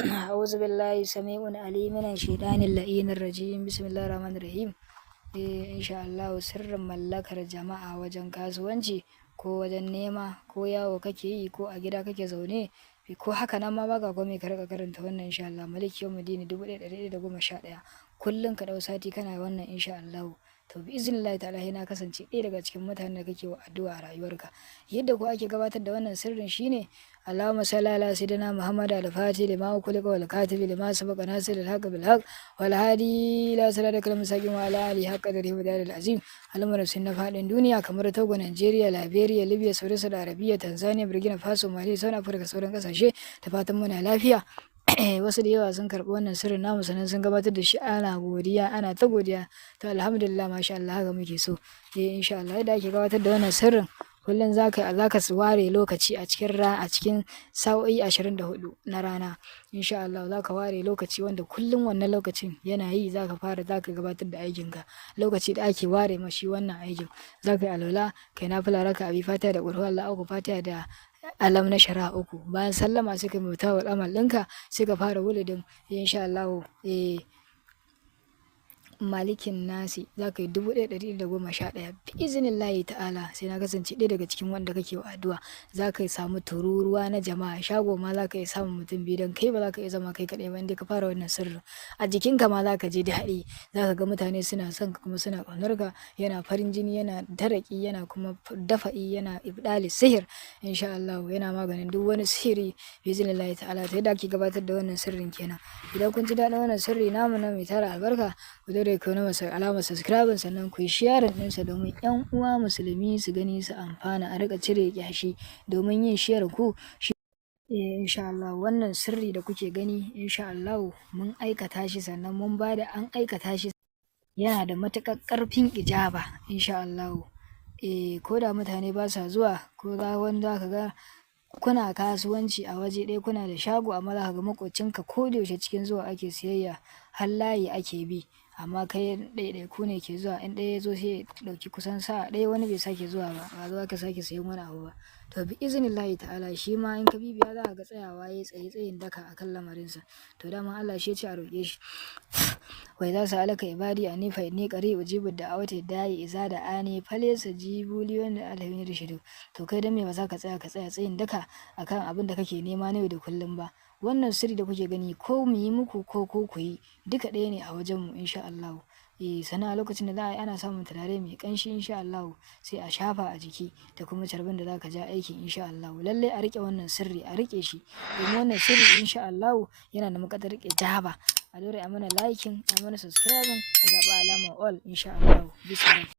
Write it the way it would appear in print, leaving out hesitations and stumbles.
أعوذ بالله السميع العليم من الشيطان اللعين الرجيم بسم الله الرحمن الرحيم. Insha Allah sirrin mallakar jama'a wajen kasuwanci ko wajen nema ko yawo kake yi ko a gida kake zaune ko haka nan ma baka komai ka rika karanta wannan insha Allah Maliki Yawmid Din 1111 kullum ka dau sati kana wannan insha Allah to bi iznillahi ta'ala na kasance ɗaya daga cikin mutanen da kake wa addu'a a rayuwarka. Yadda ko ake gabatar da wannan sirrin shine Allahumma salli ala sayyidina Muhammad al-Fatih lima kulika wal katibi lima sabaqa nasir al-haq bil haq wal hadi ila siratal mustaqim wa ala alihi haqqa qadrihi wa dalil azim al'amuran sun na faɗin duniya kamar Togo, Nigeria, Liberia, Libya, Saudi Arabia, Tanzania, Burkina Faso, Mali, South Africa, sauran kasashe da fatan muna lafiya. Wasu da yawa sun karɓi wannan sirrin namu sannan sun gabatar da shi ana godiya ana ta godiya to alhamdulillah masha Allah haka muke so insha Allah yadda ake gabatar da wannan sirrin kullum zaka ware lokaci a cikin sa'o'i 24 na rana insha Allah zaka ware lokaci wanda kullum wannan lokacin yana yi zaka gabatar da aikinka lokaci da ake ware mashi wannan aikin zaka yi alwala kai nafila raka abi fatiha da qul huwallahu uku fatiha da alam na shara uku bayan sallama sai ka mutu wa amal ɗinka sai ka fara wulidin insha Allah malikin nasi za ka yi 1111 bi iznillahi ta'ala sai na kasance ɗaya daga cikin wanda kake wa addu'a za ka samu tururuwa na jama'a shago ma za ka yi samun mutum biyu don kai ba za ka iya zama kai kaɗai ba inda ka fara wannan sirrin a jikinka ma za ka je daɗi za ka ga mutane suna son ka kuma suna ƙaunar ka yana farin jini yana daraki yana kuma dafa'i yana ibdali sihir insha Allah yana maganin duk wani sihiri bi iznillahi ta'ala ta yadda ake gabatar da wannan sirrin kenan idan kun ji daɗin wannan sirri namu na mai tara albarka ku dai ku na masa alamar subscribe sannan ku yi sharing ɗinsa domin ƴan uwa musulmi su gani su amfana a rika cire kyashi domin yin share ku insha Allah wannan sirri da kuke gani insha Allah mun aikata shi sannan mun bada an aikata shi yana da matuƙar ƙarfin ijaba insha Allah ko da mutane ba sa zuwa ko za wanda ka ga kuna kasuwanci a waje ɗaya kuna da shago amma za ka ga makocinka ko da yaushe cikin zuwa ake siyayya har layi ake bi amma kai ɗaiɗaiku ne ke zuwa in ɗaya ya zo sai ya ɗauki kusan sa'a ɗaya wani bai sake zuwa ba za ka sake sayan wani abu ba to bi iznillahi ta'ala shi ma in ka bibiya za ka ga tsayawa ya tsayin daka akan lamarinsa to dama Allah shi ya ce a roƙe shi wai za su alaka ibadi a nifa ni ƙari ujibu da awata dayi iza da ani falesa jibuli wanda alhamin da shidu to kai dan me ba za ka tsaya tsayin daka akan abin da kake nema na yau da kullum ba wannan sirri da kuke gani ko mu yi muku ko ku yi duka ɗaya ne a wajenmu insha Allah sana a lokacin da za a yi ana samun turare mai kanshi insha Allah sai a shafa a jiki da kuma carbin da za ka ja aiki insha Allah lalle a rike wannan sirri a rike shi domin wannan sirri insha Allah yana da makatar rike jaba a dore a mana liking a mana subscribing a zaɓa alama all insha Allah